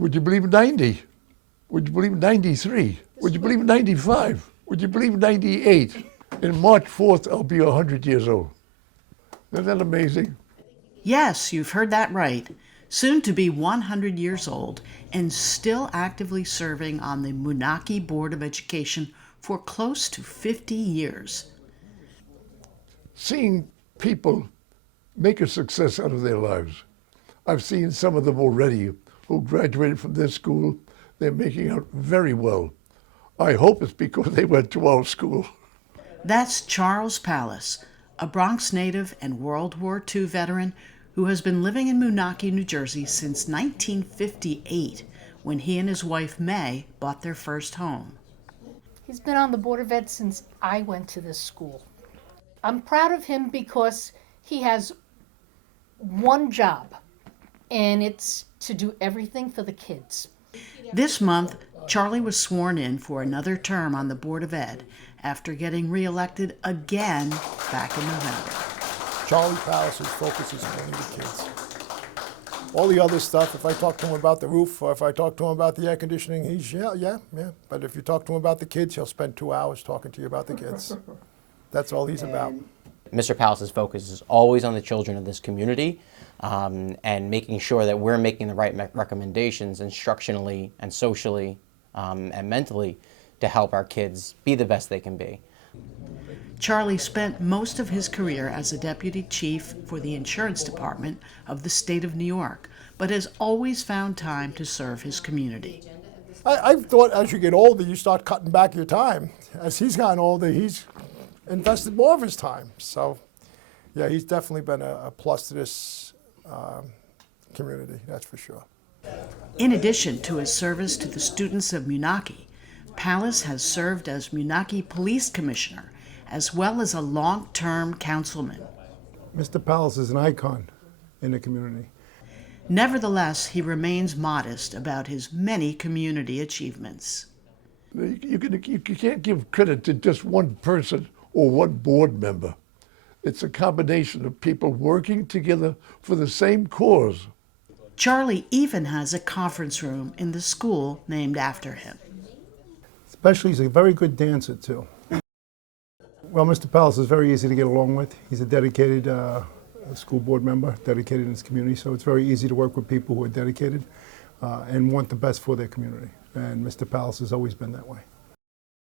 Would you believe 90? Would you believe 93? Would you believe 95? Would you believe 98? In March 4th, I'll be 100 years old. Isn't that amazing? Yes, you've heard that right. Soon to be 100 years old and still actively serving on the Moonachie Board of Education for close to 50 years. Seeing people make a success out of their lives. I've seen some of them already who graduated from this school. They're making out very well. I hope it's because they went to our school. That's Charles Pallas, a Bronx native and World War II veteran who has been living in Moonachie, New Jersey since 1958, when he and his wife May bought their first home. He's been on the Board of Ed since I went to this school. I'm proud of him because he has one job, and it's to do everything for the kids. This month, Charlie was sworn in for another term on the Board of Ed after getting reelected again back in November. Charlie Pallas's focus is only the kids. All the other stuff, if I talk to him about the roof or if I talk to him about the air conditioning, he's, yeah. But if you talk to him about the kids, he'll spend 2 hours talking to you about the kids. That's all he's about. Mr. Pallas's focus is always on the children of this community and making sure that we're making the right recommendations instructionally and socially and mentally to help our kids be the best they can be. Charlie spent most of his career as a deputy chief for the insurance department of the state of New York, but has always found time to serve his community. I've thought as you get older, you start cutting back your time. As he's gotten older, he's invested more of his time. So, yeah, he's definitely been a plus to this community, that's for sure. In addition to his service to the students of Moonachie, Pallas has served as Moonachie Police Commissioner, as well as a long-term councilman. Mr. Pallas is an icon in the community. Nevertheless, he remains modest about his many community achievements. You can't give credit to just one person or one board member. It's a combination of people working together for the same cause. Charlie even has a conference room in the school named after him. Especially, he's a very good dancer, too. Well, Mr. Pallas is very easy to get along with. He's a dedicated school board member, dedicated in his community, so it's very easy to work with people who are dedicated and want the best for their community. And Mr. Pallas has always been that way.